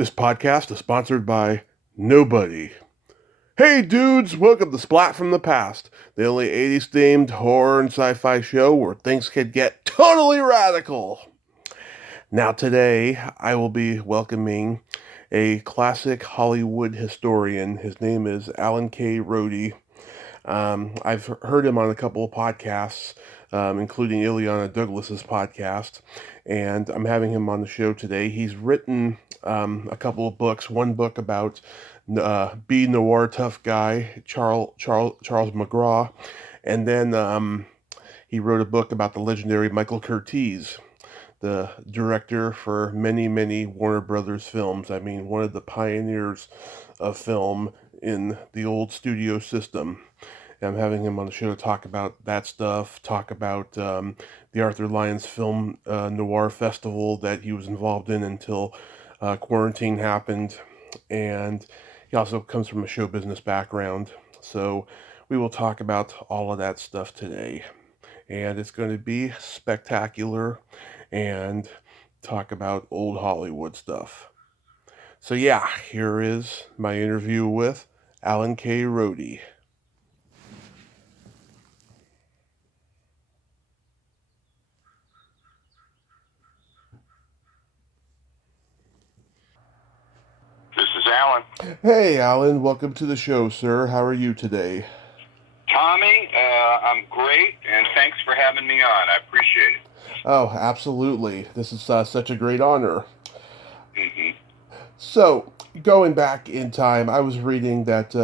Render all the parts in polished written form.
This podcast is sponsored by nobody. Hey dudes, welcome to Splat from the Past, the only 80s themed horror and sci-fi show where things can get totally radical. Now today, I will be welcoming a classic Hollywood historian. His name is Alan K. Rode. I've heard him on a couple of podcasts, including Ileana Douglas's podcast, and I'm having him on the show today. He's written a couple of books. One book about B noir tough guy Charles McGraw, and then he wrote a book about the legendary Michael Curtiz, the director for many Warner Brothers films. I mean, one of the pioneers of film in the old studio system. I'm having him on the show to talk about that stuff, talk about the Arthur Lyons Noir Festival that he was involved in until quarantine happened. And he also comes from a show business background. So we will talk about all of that stuff today. And it's going to be spectacular and talk about old Hollywood stuff. So yeah, here is my interview with Alan K. Rode. This is Alan. Hey, Alan. Welcome to the show, sir. How are you today? Tommy, I'm great, and thanks for having me on. I appreciate it. Oh, absolutely. This is such a great honor. Mm-hmm. So, going back in time, I was reading that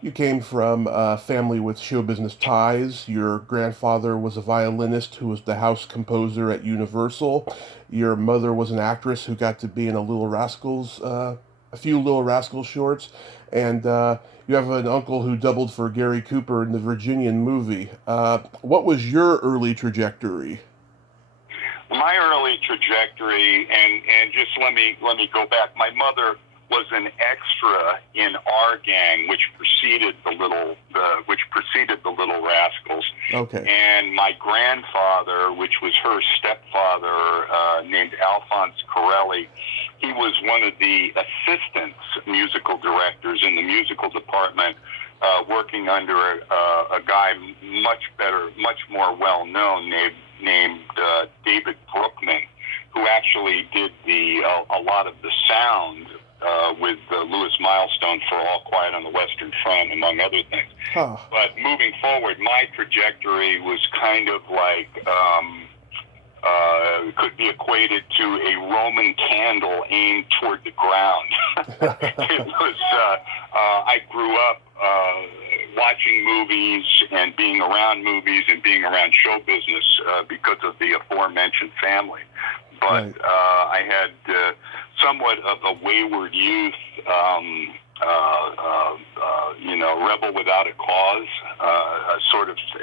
you came from a family with show business ties. Your grandfather was a violinist who was the house composer at Universal. Your mother was an actress who got to be in a few Little Rascals shorts, and you have an uncle who doubled for Gary Cooper in the Virginian movie. What was your early trajectory? My early trajectory, and just let me go back. My mother was an extra in our gang, which preceded the Little Rascals. Okay. And my grandfather, which was her stepfather, named Alphonse Corelli, he was one of the assistants musical directors in the musical department, working under a guy much more well known named David Brookman, who actually did a lot of the sound with Louis Milestone for All Quiet on the Western Front, among other things. Huh. But moving forward, my trajectory was kind of like could be equated to a Roman candle aimed toward the ground. It was I grew up watching movies and being around movies and being around show business because of the aforementioned family. But Right. I had somewhat of a wayward youth, rebel without a cause,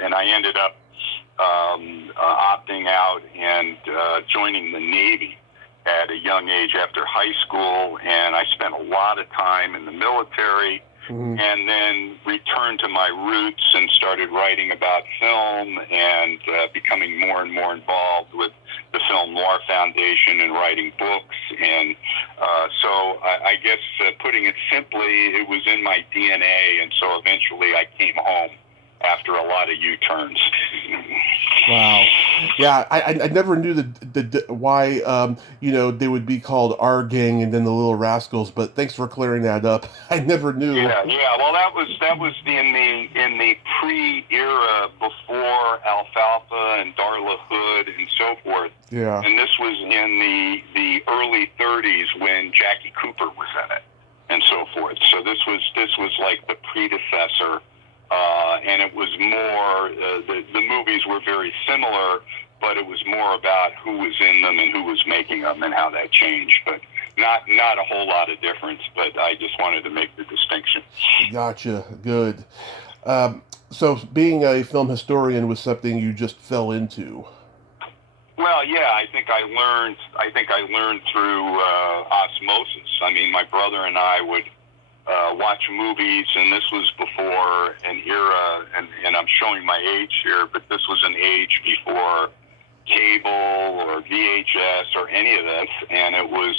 and I ended up opting out and joining the Navy at a young age after high school, and I spent a lot of time in the military. Mm-hmm. And then returned to my roots and started writing about film and becoming more and more involved with the Film Noir Foundation and writing books. And so I guess putting it simply, it was in my DNA, and so eventually I came home after a lot of U-turns. Wow. Yeah, I never knew why they would be called our gang and then the Little Rascals, but thanks for clearing that up. I never knew. Yeah. Well, that was in the pre-era before Alfalfa and Darla Hood and so forth. Yeah. And this was in the early 30s when Jackie Cooper was in it and so forth. So this was like the predecessor. And it was more, the movies were very similar, but it was more about who was in them and who was making them and how that changed. But not a whole lot of difference, but I just wanted to make the distinction. Gotcha. Good. So being a film historian was something you just fell into. Well, yeah, I think I learned through osmosis. I mean, my brother and I would watch movies, and this was before an era, and I'm showing my age here, but this was an age before cable or VHS or any of this, and it was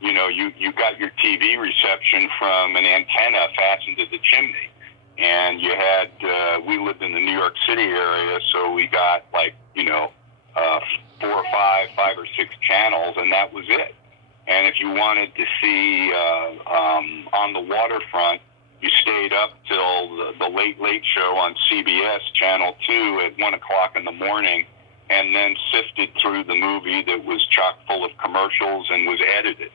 you got your TV reception from an antenna fastened to the chimney. And you had, we lived in the New York City area, so we got like, 4 or 5 or 6 channels, and that was it. And if you wanted to see on the waterfront, you stayed up till the late show on CBS Channel 2 at 1 o'clock in the morning, and then sifted through the movie that was chock full of commercials and was edited.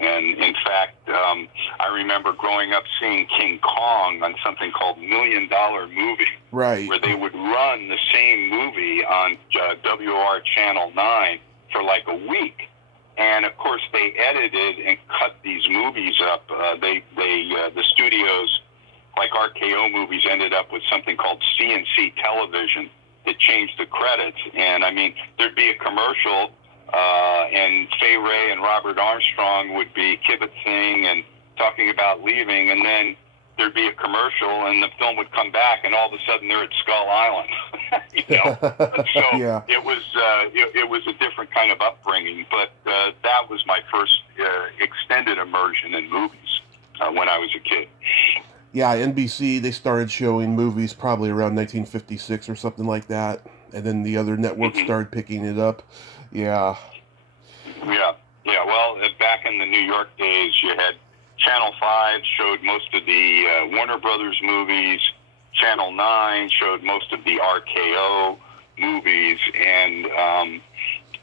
And in fact, I remember growing up seeing King Kong on something called $1 Million Movie, right, where they would run the same movie on WR Channel 9 for like a week. And of course, they edited and cut these movies up. The studios, like RKO Movies, ended up with something called CNC Television that changed the credits. And I mean, there'd be a commercial. And Fay Ray and Robert Armstrong would be kibitzing and talking about leaving, and then there'd be a commercial, and the film would come back, and all of a sudden they're at Skull Island. So yeah. it was a different kind of upbringing, but that was my first extended immersion in movies when I was a kid. Yeah, NBC, they started showing movies probably around 1956 or something like that, and then the other networks started picking it up. Yeah. Well, back in the New York days, you had Channel 5 showed most of the Warner Brothers movies. Channel 9 showed most of the RKO movies. And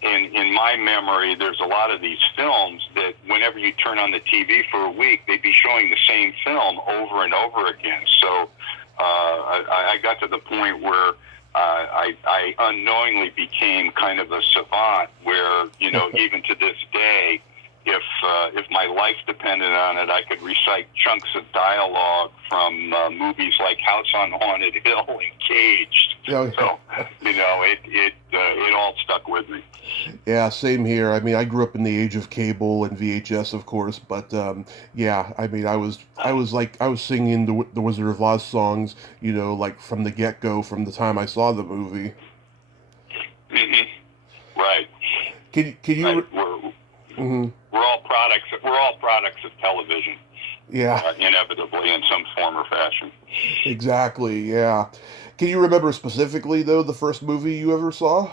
in my memory, there's a lot of these films that whenever you turn on the TV for a week, they'd be showing the same film over and over again. So I got to the point where I unknowingly became kind of a savant where, even to this day, if my life depended on it, I could recite chunks of dialogue from movies like House on Haunted Hill and Caged. Oh, yeah. So, it all stuck with me. Yeah, same here. I mean, I grew up in the age of cable and VHS, of course, but yeah, I mean, I was singing the Wizard of Oz songs, like from the get-go, from the time I saw the movie. Mm-hmm. Right. Can you? Right. We're all products of television. Yeah. Inevitably, in some form or fashion. Exactly. Yeah. Can you remember specifically though the first movie you ever saw?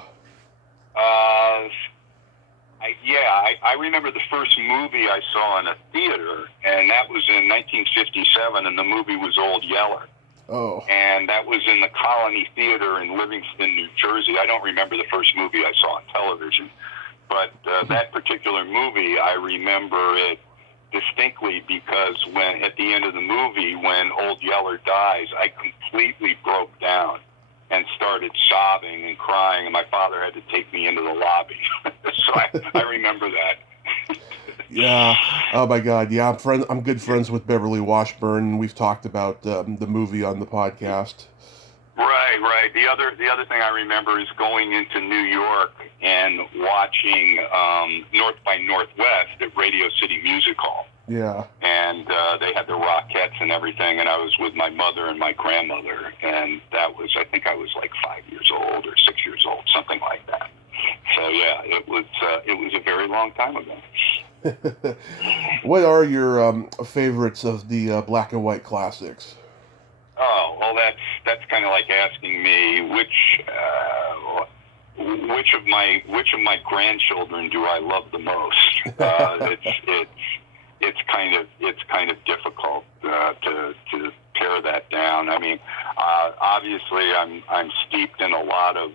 I remember the first movie I saw in a theater, and that was in 1957, and the movie was Old Yeller. Oh. And that was in the Colony Theater in Livingston, New Jersey. I don't remember the first movie I saw on television, but that particular movie, I remember it distinctly because when at the end of the movie, when Old Yeller dies, I completely broke down and started sobbing and crying, and my father had to take me into the lobby. So I remember that. Yeah. Oh my God. Yeah, I'm good friends with Beverly Washburn. We've talked about the movie on the podcast. Right. The other thing I remember is going into New York and watching North by Northwest at Radio City Music Hall. Yeah. And they had the Rockettes and everything, and I was with my mother and my grandmother, and I think I was like 5 years old or 6 years old, something like that. So yeah, it was a very long time ago. What are your favorites of the black and white classics? Oh, well, that's kind of like asking me which of my grandchildren do I love the most. It's kind of difficult to pare that down. I mean, obviously I'm steeped in a lot of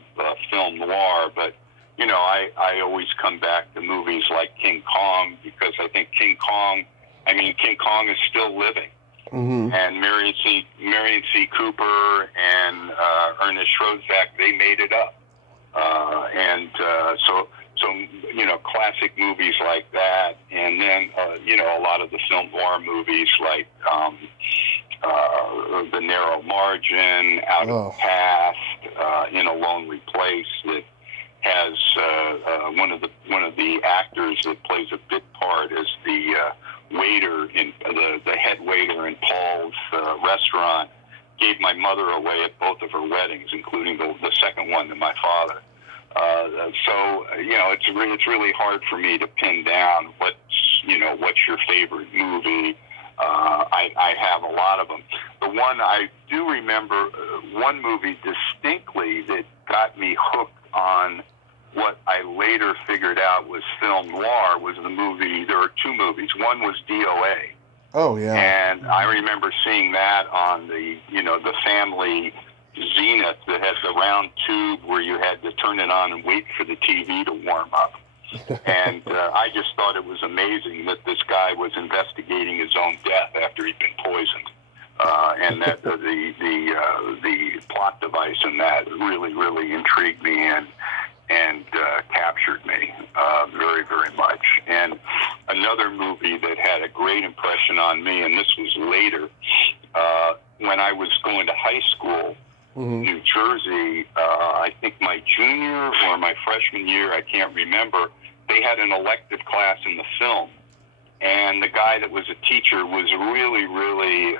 film noir, but I always come back to movies like King Kong because I think King Kong is still living. Mm-hmm. And Marion C. Cooper and Ernest Schroedzak, they made it up. So classic movies like that, and then a lot of the film noir movies like The Narrow Margin, Out of the Past, In a Lonely Place, that has one of the actors that plays a bit part as the waiter in the head waiter in Paul's restaurant. Gave my mother away at both of her weddings, including the second one to my father. So it's really hard for me to pin down what's what's your favorite movie? I have a lot of them. The one I do remember, one movie distinctly that got me hooked on what I later figured out was film noir was the movie. There were two movies. One was DOA. Oh, yeah. And I remember seeing that on the family Zenith that had the round tube where you had to turn it on and wait for the TV to warm up. And I just thought it was amazing that this guy was investigating his own death after he'd been poisoned. And that the plot device in that really, really intrigued me and captured me very, very much. And another movie that had a great impression on me, and this was later, when I was going to high school, New Jersey, I think my junior or my freshman year, I can't remember, they had an elective class in the film. And the guy that was a teacher was really, really,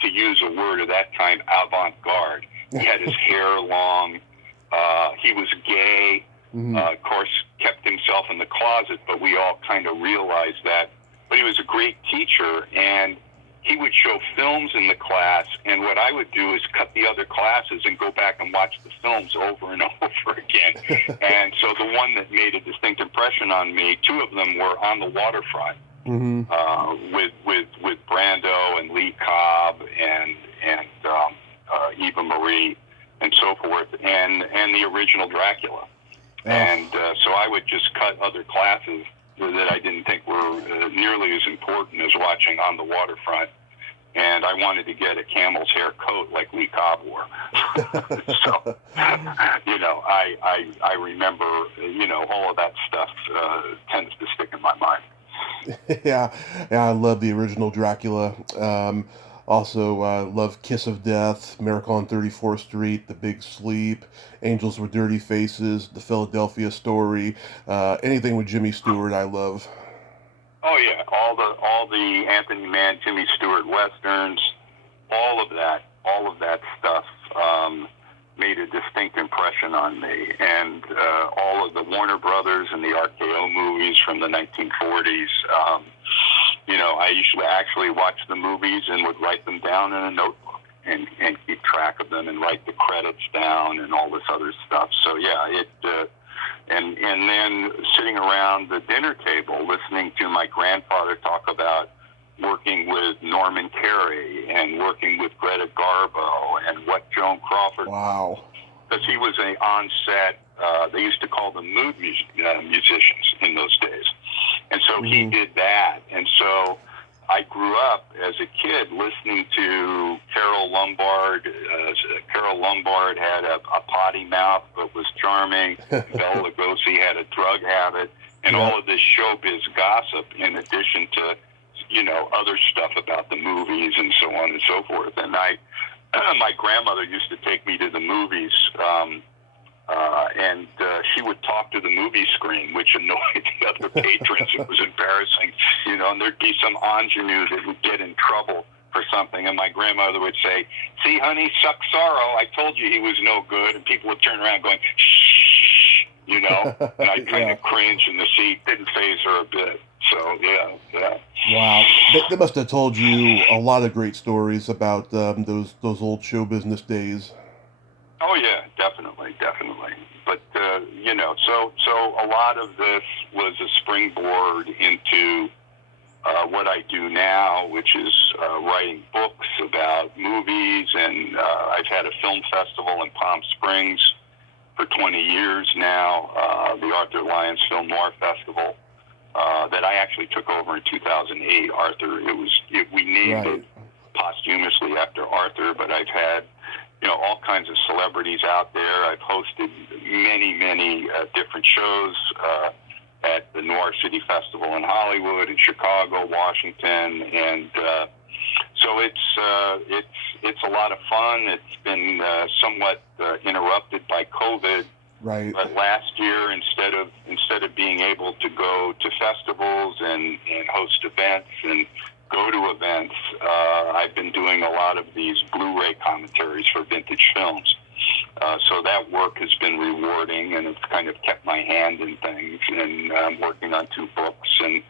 to use a word of that time, avant-garde. He had his hair long. He was gay. Of course, kept himself in the closet, but we all kind of realized that. But he was a great teacher, and he would show films in the class, and what I would do is cut the other classes and go back and watch the films over and over again. And so the one that made a distinct impression on me, two of them were On the Waterfront, with Brando and Lee Cobb and Eva Marie and so forth, and the original Dracula. Oh. And so I would just cut other classes that I didn't think were nearly as important as watching On the Waterfront. And I wanted to get a camel's hair coat like Lee Cobb wore. So, I remember, all of that stuff tends to stick in my mind. Yeah, I love the original Dracula. Also, love Kiss of Death, Miracle on 34th Street, The Big Sleep, Angels with Dirty Faces, The Philadelphia Story, anything with Jimmy Stewart I love. Oh yeah, all the Anthony Mann, Jimmy Stewart westerns, all of that stuff made a distinct impression on me, and all of the Warner Brothers and the RKO movies from the 1940s. I usually actually watch the movies and would write them down in a notebook and keep track of them and write the credits down and all this other stuff. So yeah, and then sitting around the dinner table listening to my grandfather talk about working with Norman Carey and working with Greta Garbo and what Joan Crawford. Wow. Because he was an on-set, they used to call them mood musicians in those days. And so he did that. And so I grew up as a kid listening to Carol Lombard. Carol Lombard had a potty mouth but was charming. Bela Lugosi had a drug habit. And all of this showbiz gossip in addition to, other stuff about the movies and so on and so forth. And my grandmother used to take me to the movies, and she would talk to the movie screen, which annoyed the other patrons. It was embarrassing, and there'd be some ingenue that would get in trouble for something, and my grandmother would say, "See, honey, suck sorrow. I told you he was no good," and people would turn around going, "Shh," and I'd kind of cringe, and the seat didn't faze her a bit. So, yeah. Wow. They must have told you a lot of great stories about those old show business days. Oh, yeah, definitely. But, so a lot of this was a springboard into what I do now, which is writing books about movies, and I've had a film festival in Palm Springs for 20 years now, the Arthur Lyons Noir Festival. That I actually took over in 2008. Arthur, we named it posthumously after Arthur, but I've had, all kinds of celebrities out there. I've hosted many different shows at the Noir City Festival in Hollywood, in Chicago, Washington, and so it's a lot of fun. It's been somewhat interrupted by COVID. Right. But last year, instead of being able to go to festivals and host events and go to events, I've been doing a lot of these Blu-ray commentaries for vintage films. So that work has been rewarding, and it's kind of kept my hand in things. And I'm working on 2 books, and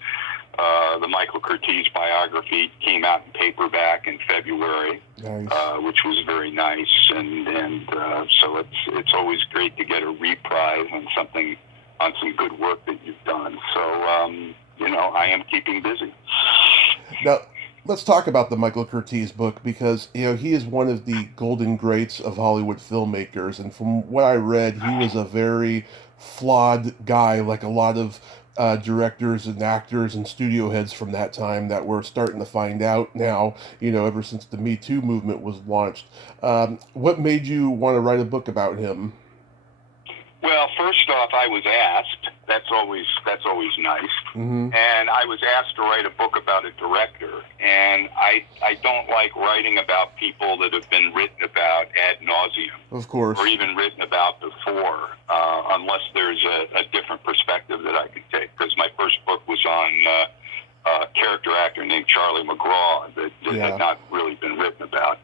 The Michael Curtiz biography came out in paperback in February, Nice. Which was very nice, and so it's always great to get a reprise on some good work that you've done. So I am keeping busy. Now, let's talk about the Michael Curtiz book, because he is one of the golden greats of Hollywood filmmakers, and from what I read, he was a very flawed guy, like a lot of directors and actors and studio heads from that time that we're starting to find out now, ever since the Me Too movement was launched. What made you want to write a book about him? Well, first off, I was asked. That's always nice. Mm-hmm. And I was asked to write a book about a director. And I don't like writing about people that have been written about ad nauseum. Of course. Or even written about before, unless there's a different perspective that I can take. Because my first book was on a character actor named Charlie McGraw that had not really been written about.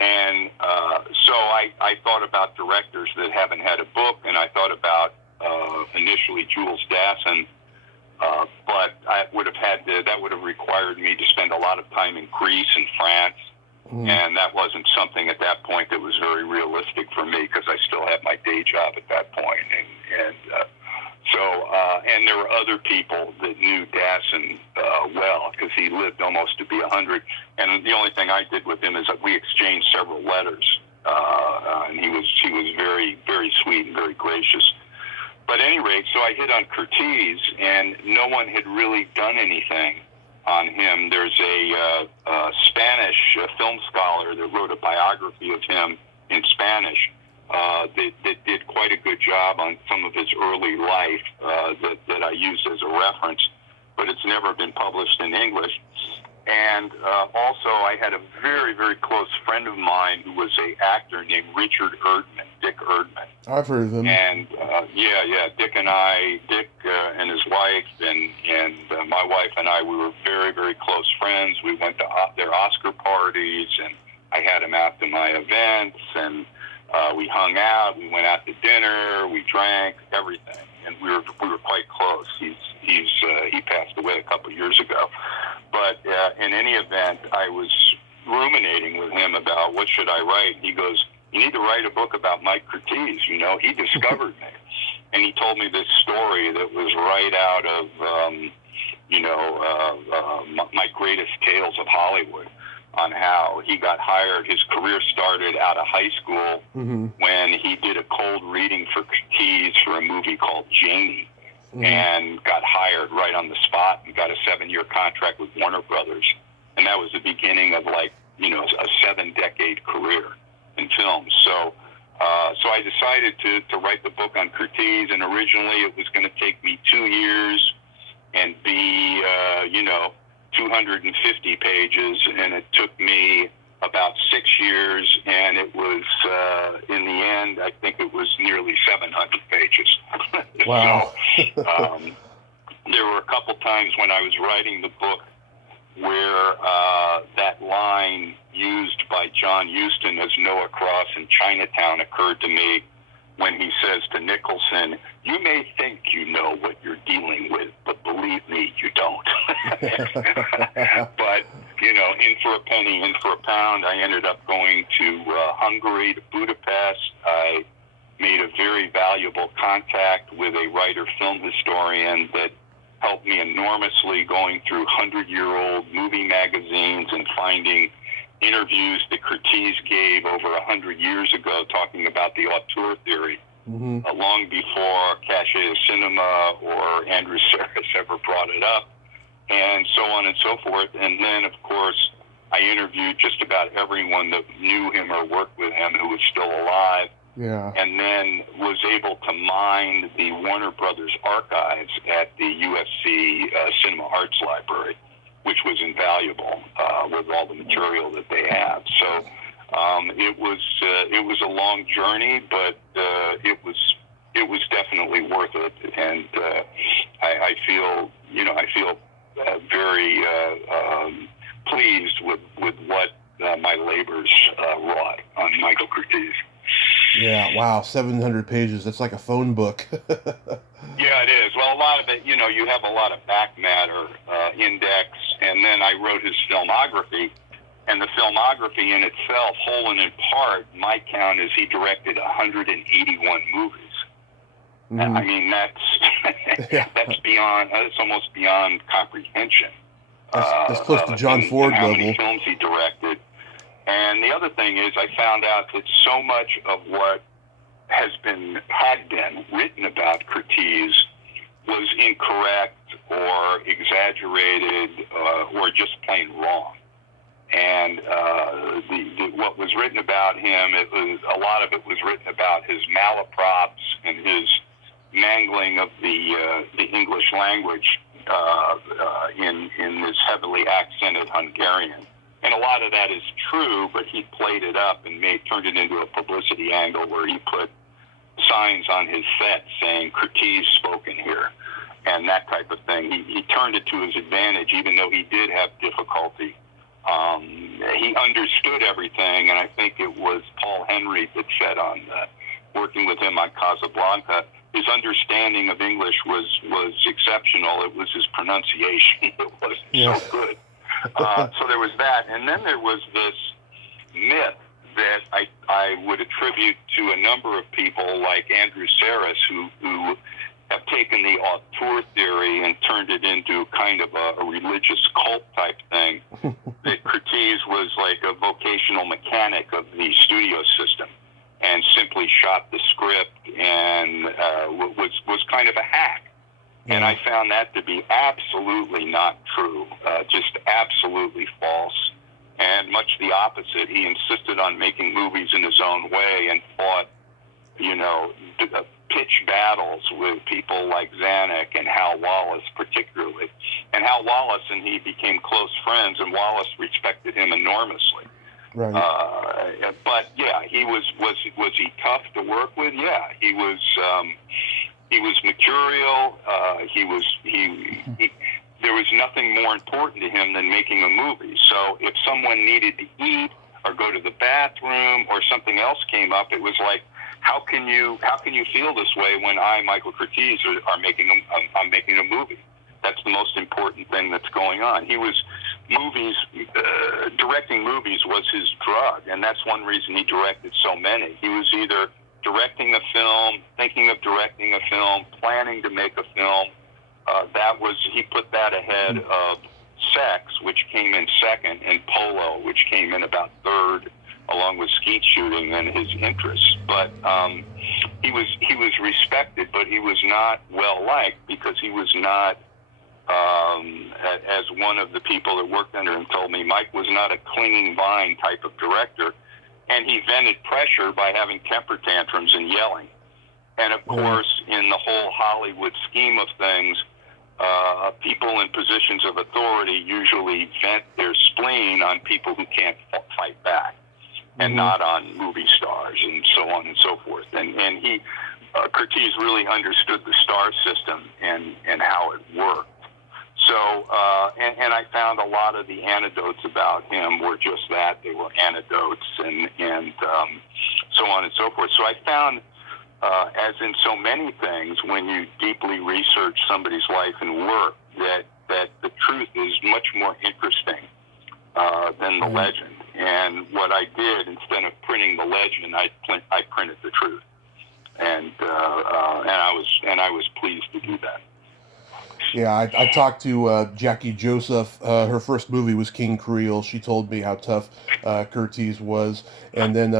And so I thought about directors that haven't had a book, and I thought about initially Jules Dassin, but that would have required me to spend a lot of time in Greece and France, and that wasn't something at that point that was very realistic for me, because I still had my day job at that point, and there were other people that knew Dassin well, because he lived almost to be 100. And the only thing I did with him is that we exchanged several letters, and he was very, very sweet and very gracious. But at any rate, so I hit on Curtiz, and no one had really done anything on him. There's a Spanish film scholar that wrote a biography of him in Spanish. That did quite a good job on some of his early life that I use as a reference, but it's never been published in English. And also, I had a very, very close friend of mine who was an actor named Richard Erdman, Dick Erdman. I've heard of him. And Dick and his wife and my wife and I, we were very, very close friends. We went to their Oscar parties, and I had him out to my events, and we hung out. We went out to dinner. We drank, everything, and we were quite close. He passed away a couple of years ago. But in any event, I was ruminating with him about what should I write. He goes, "You need to write a book about Mike Curtiz. He discovered me." And he told me this story that was right out of, my greatest tales of Hollywood, on how he got hired. His career started out of high school when he did a cold reading for Curtiz for a movie called Janie, and got hired right on the spot and got a 7-year contract with Warner Brothers. And that was the beginning of a 7-decade career in film. So I decided to write the book on Curtiz, and originally it was going to take me 2 years and be, 250 pages, and it took me about 6 years, and it was, in the end, I think it was nearly 700 pages. Wow. So, there were a couple times when I was writing the book where that line used by John Huston as Noah Cross in Chinatown occurred to me, when he says to Nicholson, "You may think you know what you're dealing with, but believe me, you don't." But, in for a penny, in for a pound, I ended up going to Hungary, to Budapest. I made a very valuable contact with a writer film historian that helped me enormously, going through 100-year-old movie magazines and finding interviews that Curtiz gave over 100 years ago, talking about the auteur theory, long before Cachet of Cinema or Andrew Sarris ever brought it up, and so on and so forth. And then, of course, I interviewed just about everyone that knew him or worked with him who was still alive. Yeah. And then was able to mine the Warner Brothers archives at the USC Cinema Arts Library, which was invaluable with all the material that they have. So it was a long journey, but it was definitely worth it, and I feel very pleased with what my labors wrought on Michael Curtiz. Yeah, wow, 700 pages. That's like a phone book. Yeah, it is. Well, a lot of it, you have a lot of back matter index, and then I wrote his filmography. And the filmography in itself, whole and in part, my count is he directed 181 movies. I mean, that's beyond, that's almost beyond comprehension. That's close to John Ford how level. many films he directed. And the other thing is, I found out that so much of what had been written about Curtiz was incorrect or exaggerated or just plain wrong. And what was written about him, a lot of it was written about his malaprops and his mangling of the English language in this heavily accented Hungarian. And a lot of that is true, but he played it up and turned it into a publicity angle where he put signs on his set saying Curtiz spoken here and that type of thing. He turned it to his advantage, even though he did have difficulty. He understood everything, and I think it was Paul Henry that said on working with him on Casablanca, his understanding of English was exceptional. It was his pronunciation. It wasn't so good. So there was that. And then there was this myth that I would attribute to a number of people like Andrew Saris, who have taken the auteur theory and turned it into kind of a religious cult type thing, that Curtiz was like a vocational mechanic of the studio system and simply shot the script and was kind of a hack. And I found that to be absolutely not true, just absolutely false, and much the opposite. He insisted on making movies in his own way and fought, pitch battles with people like Zanuck and Hal Wallace particularly. And Hal Wallace and he became close friends, and Wallace respected him enormously. Right. But yeah, was he tough to work with? Yeah, he was mercurial. There was nothing more important to him than making a movie. So if someone needed to eat or go to the bathroom or something else came up, it was like, how can you feel this way when I, Michael Curtiz, I'm making a movie? That's the most important thing that's going on. Directing movies was his drug, and that's one reason he directed so many. He was either directing a film, thinking of directing a film, planning to make a film. He put that ahead of sex, which came in second, and polo, which came in about third, along with skeet shooting and his interests. But he was respected, but he was not well liked because he was not, as one of the people that worked under him told me, Mike was not a clinging vine type of director, and he vented pressure by having temper tantrums and yelling. And of course, in the whole Hollywood scheme of things, people in positions of authority usually vent their spleen on people who can't fight back, and not on movie stars and so on and so forth. And he, Curtiz really understood the star system and how it worked. So, and I found a lot of the anecdotes about him were just that. They were anecdotes and so on and so forth. So I found, as in so many things, when you deeply research somebody's life and work, that the truth is much more interesting than the legend. And what I did, instead of printing the legend, I printed the truth, and I was pleased to do that. Yeah, I talked to Jackie Joseph. Her first movie was King Creole. She told me how tough Curtiz was. And then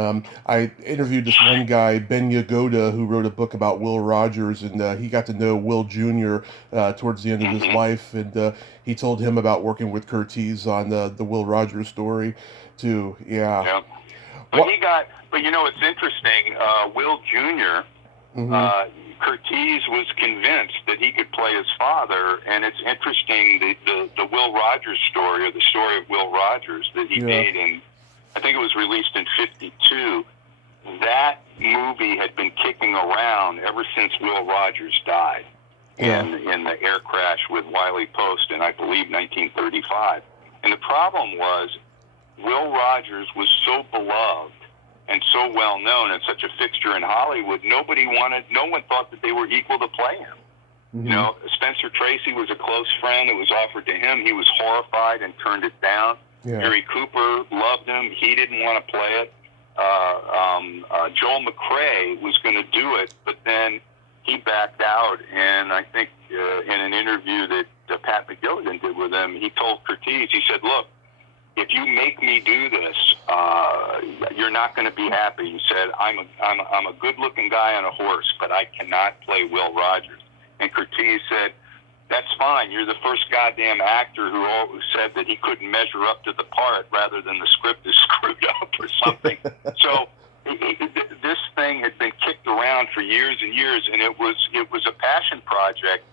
I interviewed this one guy, Ben Yagoda, who wrote a book about Will Rogers, and he got to know Will Jr. Towards the end of his life, and he told him about working with Curtiz on the Will Rogers story, too. Yeah. But it's interesting. Will Jr., Curtiz was convinced that he could play his father, and it's interesting, the Will Rogers story, or the story of Will Rogers that he made in, I think it was released in 1952, that movie had been kicking around ever since Will Rogers died in the air crash with Wiley Post in, I believe, 1935. And the problem was, Will Rogers was so beloved and so well known and such a fixture in Hollywood, no one thought that they were equal to play him. You know, Spencer Tracy was a close friend. It was offered to him. He was horrified and turned it down. Yeah. Gary Cooper loved him. He didn't want to play it. Joel McRae was going to do it, but then he backed out. And I think in an interview that Pat McGilligan did with him, he told Curtiz, he said, "Look, if you make me do this, you're not going to be happy." He said, I'm a good-looking guy on a horse, but I cannot play Will Rogers." And Curtiz said, "That's fine. You're the first goddamn actor who said that he couldn't measure up to the part rather than the script is screwed up or something." So this thing had been kicked around for years and years, and it was a passion project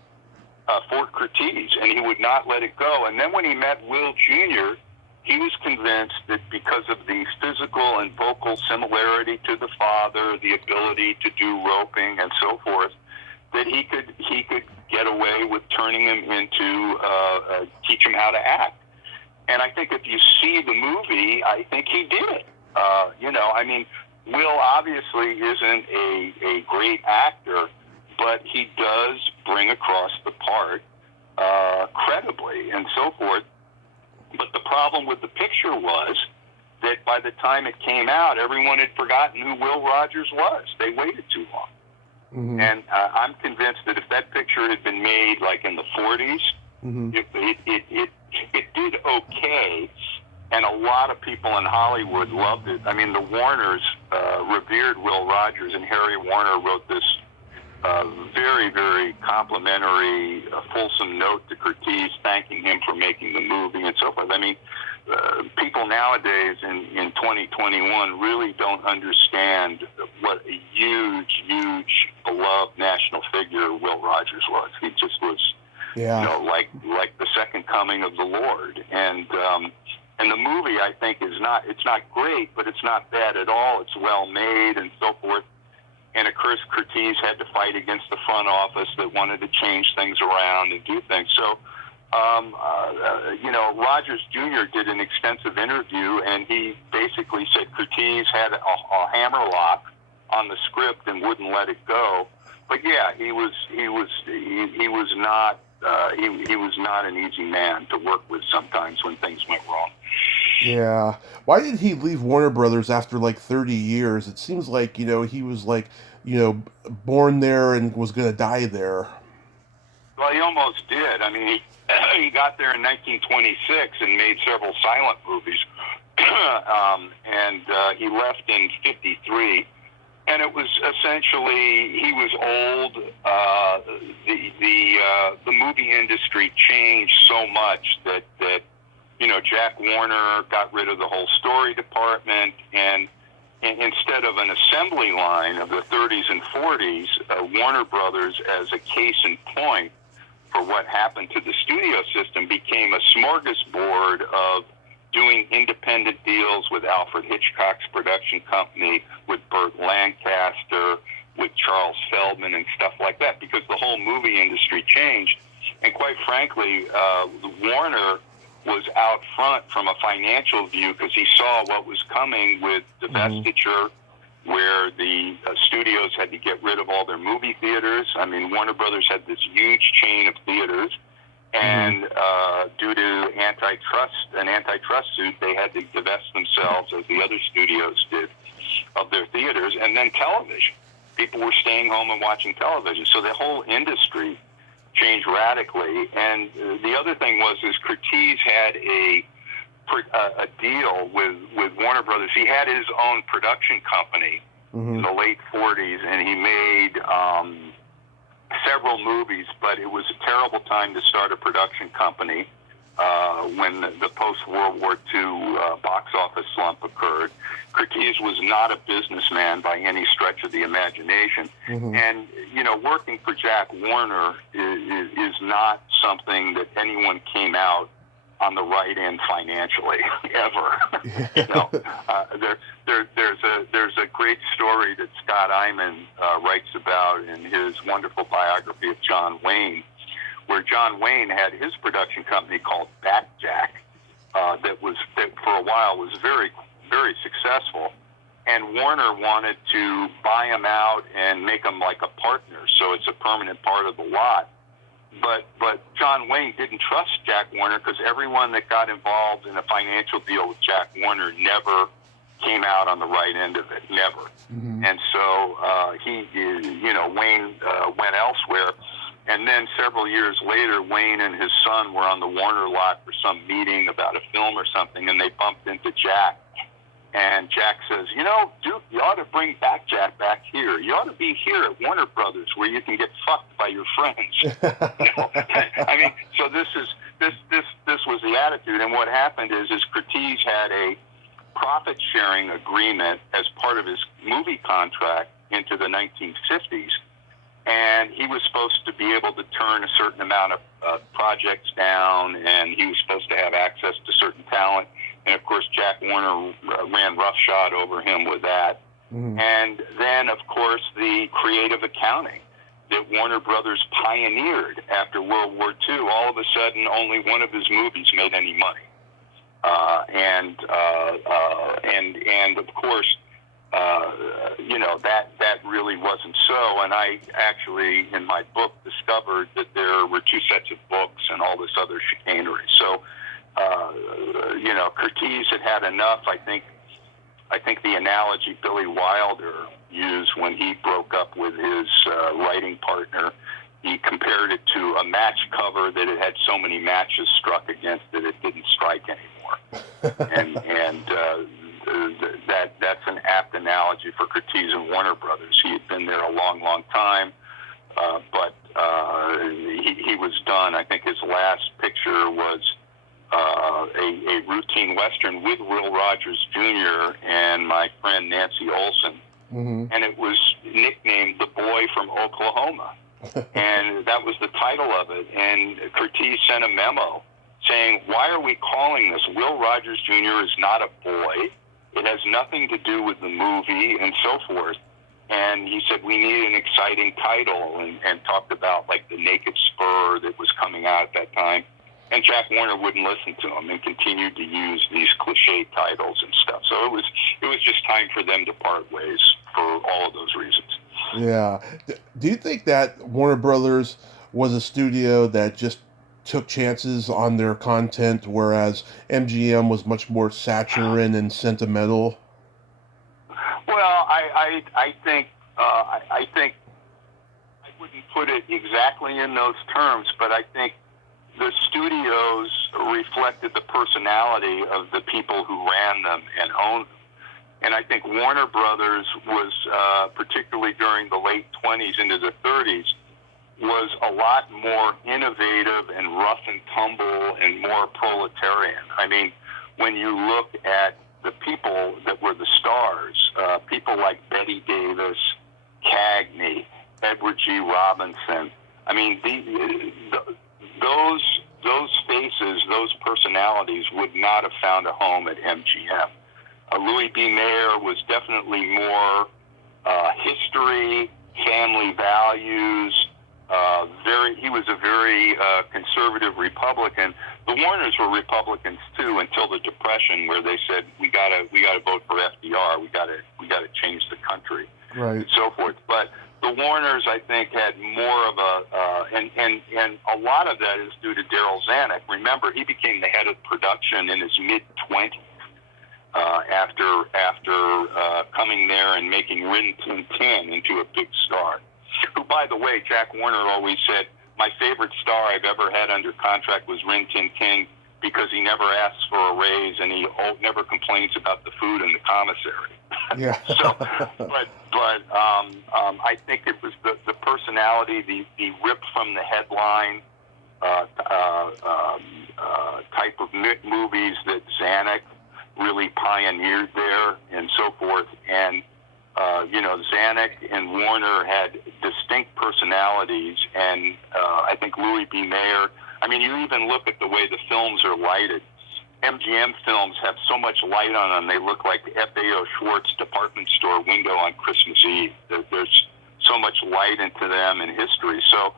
for Curtiz, and he would not let it go. And then when he met Will Jr., he was convinced that because of the physical and vocal similarity to the father, the ability to do roping and so forth, that he could get away with turning him into teach him how to act. And I think if you see the movie, I think he did it. I mean, Will obviously isn't a great actor, but he does bring across the part credibly and so forth. But the problem with the picture was that by the time it came out, everyone had forgotten who Will Rogers was. They waited too long. And I'm convinced that if that picture had been made like in the 40s, it did okay, and a lot of people in Hollywood loved it. I mean, the Warners revered Will Rogers, and Harry Warner wrote this very, very complimentary, fulsome note to Curtiz, thanking him for making the movie and so forth. I mean, people nowadays in 2021 really don't understand what a huge, huge beloved national figure Will Rogers was. He just was, like the second coming of the Lord. And the movie, I think, it's not great, but it's not bad at all. It's well made and so forth. And of course, Curtiz had to fight against the front office that wanted to change things around and do things. So, Rogers Jr. did an extensive interview, and he basically said Curtiz had a hammerlock on the script and wouldn't let it go. But yeah, he was not an easy man to work with sometimes when things went wrong. Yeah. Why did he leave Warner Brothers after like 30 years? It seems like, he was like, born there and was going to die there. Well, he almost did. I mean, he got there in 1926 and made several silent movies. And he left in 53. And it was essentially, he was old. The movie industry changed so much that Jack Warner got rid of the whole story department, and instead of an assembly line of the 30s and 40s, Warner Brothers, as a case in point for what happened to the studio system, became a smorgasbord of doing independent deals with Alfred Hitchcock's production company, with Burt Lancaster, with Charles Feldman and stuff like that, because the whole movie industry changed. And quite frankly, Warner was out front from a financial view because he saw what was coming with divestiture, where the studios had to get rid of all their movie theaters. I mean, Warner Brothers had this huge chain of theaters, and due to an antitrust suit, they had to divest themselves, as the other studios did, of their theaters. And then television. People were staying home and watching television. So the whole industry changed radically. And the other thing was Curtiz had a deal with Warner Brothers. He had his own production company in the late 40s, and he made several movies, but it was a terrible time to start a production company when the post-World War II box office slump occurred. Curtiz was not a businessman by any stretch of the imagination. And, working for Jack Warner is not something that anyone came out on the right end financially, ever. There's a great story that Scott Eyman writes about in his wonderful biography of John Wayne, where John Wayne had his production company called Backjack, that for a while was very, very successful. And Warner wanted to buy him out and make him like a partner, so it's a permanent part of the lot. But John Wayne didn't trust Jack Warner because everyone that got involved in a financial deal with Jack Warner never came out on the right end of it, never. Mm-hmm. And so Wayne went elsewhere. And then several years later, Wayne and his son were on the Warner lot for some meeting about a film or something, and they bumped into Jack. And Jack says, Duke, you ought to bring Jack back here. You ought to be here at Warner Brothers where you can get fucked by your friends. I mean, so this was the attitude. And what happened is Curtiz had a profit-sharing agreement as part of his movie contract into the 1950s. And he was supposed to be able to turn a certain amount of projects down, and he was supposed to have access to certain talent. And, of course, Jack Warner ran roughshod over him with that. Mm-hmm. And then, of course, the creative accounting that Warner Brothers pioneered after World War II. All of a sudden, only one of his movies made any money. And of course, that really wasn't so. And I actually, in my book, discovered that there were two sets of books and all this other chicanery. So, Curtiz had enough. I think the analogy Billy Wilder used when he broke up with his writing partner, he compared it to a match cover that it had so many matches struck against it, it didn't strike anymore. and that's an apt analogy for Curtiz and Warner Brothers. He had been there a long, long time, but he was done. I think his last picture was a routine Western with Will Rogers Jr. and my friend Nancy Olson, mm-hmm. and it was nicknamed The Boy from Oklahoma. And that was the title of it. And Curtiz sent a memo saying, why are we calling this? Will Rogers Jr. is not a boy. It has nothing to do with the movie and so forth. And he said, we need an exciting title, and talked about like The Naked Spur that was coming out at that time. And Jack Warner wouldn't listen to him and continued to use these cliche titles and stuff. So it was just time for them to part ways for all of those reasons. Yeah. Do you think that Warner Brothers was a studio that just took chances on their content, whereas MGM was much more saccharine and sentimental? Well, I think I wouldn't put it exactly in those terms, but I think the studios reflected the personality of the people who ran them and owned them. And I think Warner Brothers was, particularly during the late 20s into the 30s, was a lot more innovative and rough and tumble and more proletarian. I mean, when you look at the people that were the stars, people like Betty Davis, Cagney, Edward G. Robinson, I mean, those faces, those personalities would not have found a home at MGM. Louis B. Mayer was definitely more history, family values. He was a very conservative Republican. The Warners were Republicans too until the Depression, where they said we gotta vote for FDR. We gotta change the country, right, and so forth. But the Warners, I think, had more of and a lot of that is due to Daryl Zanuck. Remember, he became the head of production in his mid-20s. After coming there and making Rin Tin Tin into a big star. Who, by the way, Jack Warner always said, my favorite star I've ever had under contract was Rin Tin Tin because he never asks for a raise and he never complains about the food in the commissary. Yeah. I think it was the personality, the rip from the headline type of movies that Zanuck really pioneered there and so forth. And, Zanuck and Warner had distinct personalities, and I think Louis B. Mayer, I mean, you even look at the way the films are lighted. MGM films have so much light on them, they look like F.A.O. Schwartz department store window on Christmas Eve. There's so much light into them in history. So,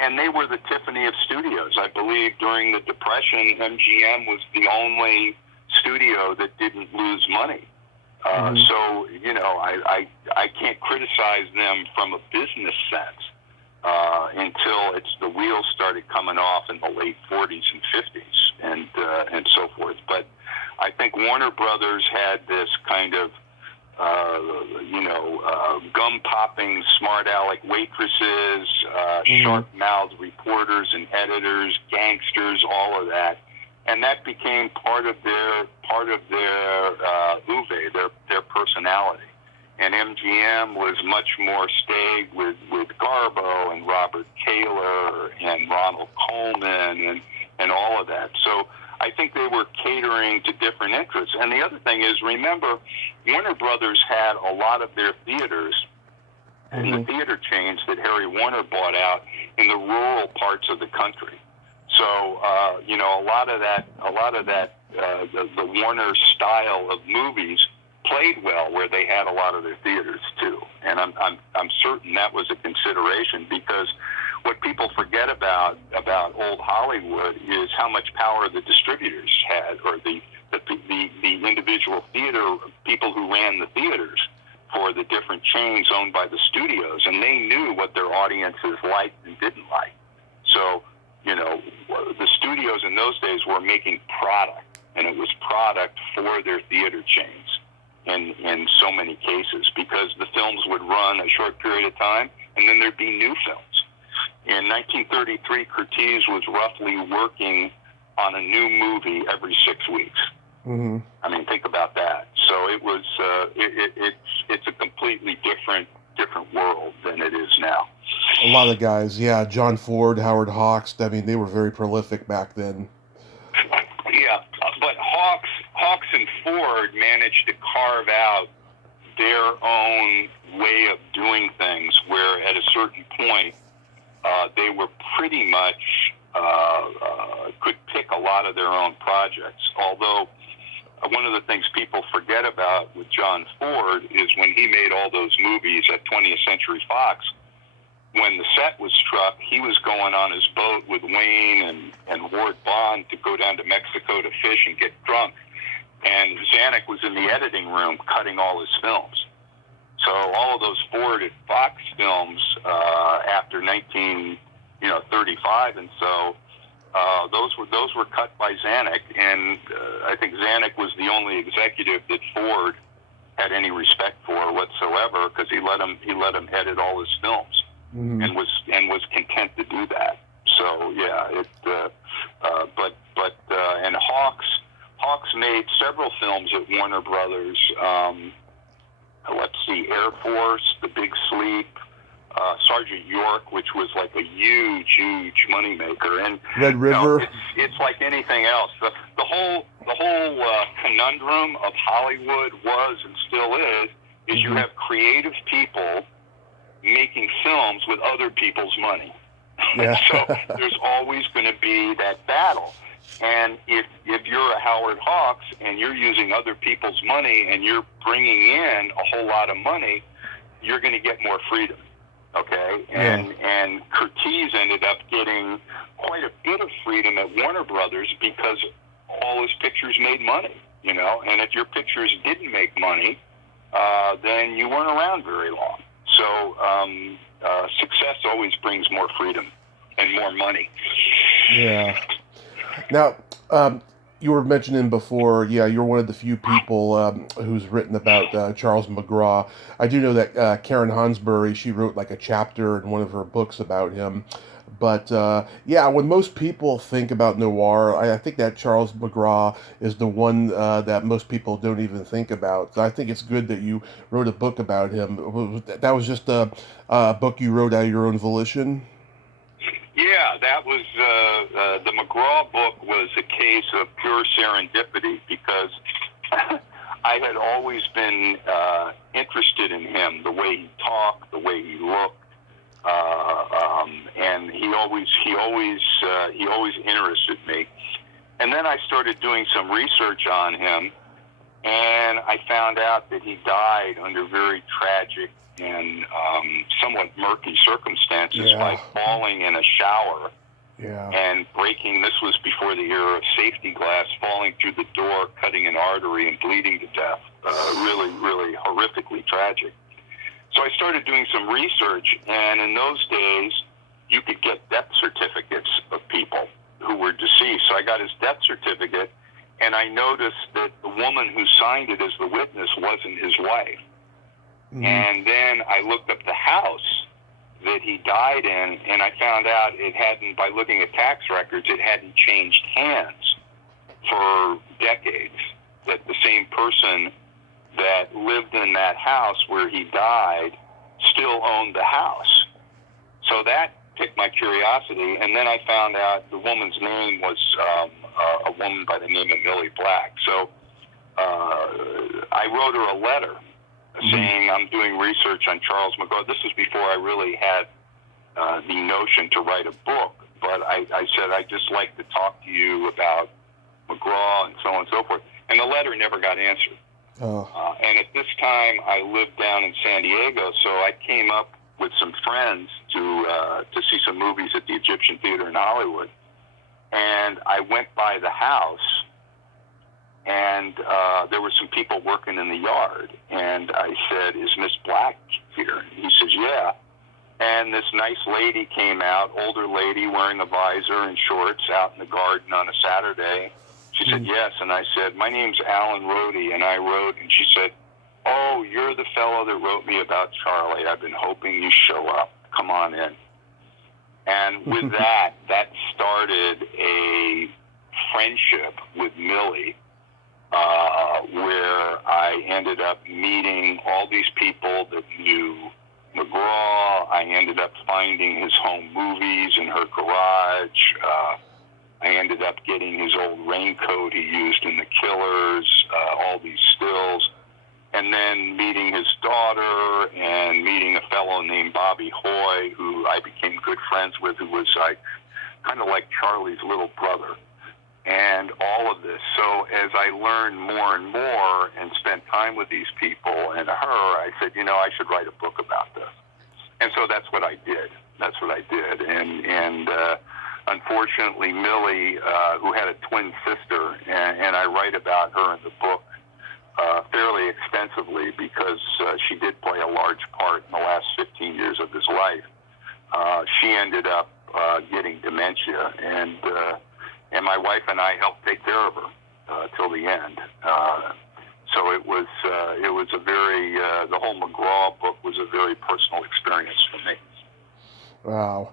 and they were the Tiffany of studios. I believe during the Depression, MGM was the only studio that didn't lose money. So, I can't criticize them from a business sense. until the wheels started coming off in the late 40s and 50s and so forth. But I think Warner Brothers had this kind of gum-popping, smart-aleck waitresses, sharp-mouthed reporters and editors, gangsters, all of that, and that became part of their oeuvre, their personality. And MGM was much more staid with Garbo and Robert Taylor and Ronald Coleman and all of that. So I think they were catering to different interests. And the other thing is, remember, Warner Brothers had a lot of their theaters in the theater chains that Harry Warner bought out in the rural parts of the country. So, a lot of that, the Warner style of movies played well where they had a lot of their theaters too. And I'm certain that was a consideration, because what people forget about old Hollywood is how much power the distributors had, or the individual theater people who ran the theaters for the different chains owned by the studios, and they knew what their audiences liked and didn't like. So, the studios in those days were making product, and it was product for their theater chains in so many cases, because the films would run a short period of time, and then there'd be new films. In 1933, Curtiz was roughly working on a new movie every 6 weeks. Mm-hmm. I mean, think about that. So it was it's a completely different world than it is now. A lot of guys, yeah, John Ford, Howard Hawks. I mean, they were very prolific back then. Yeah, but Hawks and Ford managed to carve out their own way of doing things, where at a certain point they were pretty much could pick a lot of their own projects. Although one of the things people forget about with John Ford is when he made all those movies at 20th Century Fox, when the set was struck, he was going on his boat with Wayne and Ward Bond to go down to Mexico to fish and get drunk. And Zanuck was in the editing room cutting all his films. So all of those Ford and Fox films after 1935 and so, those were cut by Zanuck, and I think Zanuck was the only executive that Ford had any respect for whatsoever, because he let him edit all his films, and was content to do that. So yeah, and Hawks made several films at Warner Brothers. Let's see, Air Force, The Big Sleep, Sergeant York, which was like a huge moneymaker, and Red River. It's like anything else. The whole conundrum of Hollywood was and still is you have creative people making films with other people's money. Yeah. So there's always going to be that battle. And if you're a Howard Hawks and you're using other people's money and you're bringing in a whole lot of money, you're going to get more freedom. Okay, and Curtiz ended up getting quite a bit of freedom at Warner Brothers because all his pictures made money, and if your pictures didn't make money, then you weren't around very long. So success always brings more freedom and more money. Yeah. Now, you were mentioning before, you're one of the few people who's written about Charles McGraw. I do know that Karen Hansberry, she wrote like a chapter in one of her books about him. But when most people think about noir, I think that Charles McGraw is the one that most people don't even think about. So I think it's good that you wrote a book about him. That was just a book you wrote out of your own volition? Yeah, that was the McGraw book was a case of pure serendipity, because I had always been interested in him, the way he talked, the way he looked, and he always interested me. And then I started doing some research on him, and I found out that he died under very tragic and somewhat murky circumstances by falling in a shower and breaking, this was before the era of safety glass, falling through the door, cutting an artery and bleeding to death. Really, really horrifically tragic. So I started doing some research, and in those days, you could get death certificates of people who were deceased. So I got his death certificate, and I noticed that the woman who signed it as the witness wasn't his wife. Mm-hmm. And then I looked up the house that he died in, and I found out it hadn't, by looking at tax records, it hadn't changed hands for decades, that the same person that lived in that house where he died still owned the house. So that piqued my curiosity, and then I found out the woman's name was a woman by the name of Millie Black. So I wrote her a letter saying I'm doing research on Charles McGraw. This was before I really had the notion to write a book, but I said I'd just like to talk to you about McGraw and so on and so forth. And the letter never got answered. Oh. And at this time, I lived down in San Diego, so I came up with some friends to see some movies at the Egyptian Theater in Hollywood. And I went by the house, and there were some people working in the yard. And I said, "Is Miss Black here?" And he says, "Yeah." And this nice lady came out, older lady wearing a visor and shorts, out in the garden on a Saturday. She said, "Yes." And I said, "My name's Alan Rohde, and I wrote," and she said, "Oh, you're the fellow that wrote me about Charlie. I've been hoping you show up. Come on in." And with that started a friendship with Millie, where I ended up meeting all these people that knew McGraw. I ended up finding his home movies in her garage. I ended up getting his old raincoat he used in The Killers, all these stills, and then meeting his daughter and meeting a fellow named Bobby Hoy, who I became good friends with, who was kind of like Charlie's little brother, and all of this. So as I learned more and more and spent time with these people and her, I said, I should write a book about this. And so that's what I did. And unfortunately, Millie, who had a twin sister, and I write about her in the book fairly extensively because she did play a large part in the last 15 years of his life. She ended up getting dementia, and my wife and I helped take care of her till the end. So it was a very, the whole McGraw book was a very personal experience for me. Wow.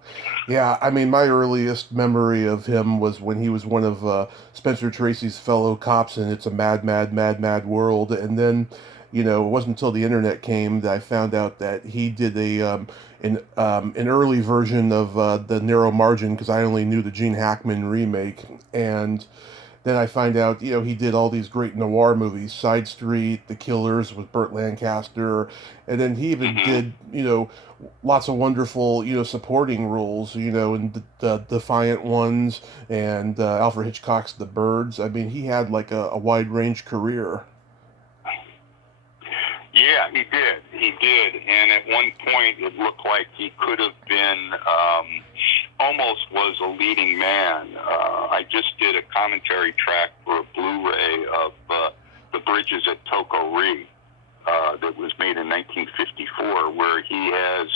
Yeah, I mean, my earliest memory of him was when he was one of Spencer Tracy's fellow cops in It's a Mad, Mad, Mad, Mad World. And then, it wasn't until the internet came that I found out that he did an early version of The Narrow Margin, because I only knew the Gene Hackman remake. And then I find out, he did all these great noir movies, Side Street, The Killers with Burt Lancaster, and then he even did, lots of wonderful, supporting roles, in the Defiant Ones and Alfred Hitchcock's The Birds. I mean, he had like a wide range career. Yeah, he did. And at one point, it looked like he could have been, almost was a leading man. I just did a commentary track for a Blu-ray of The Bridges at Toko-Ri that was made in 1954, where he has,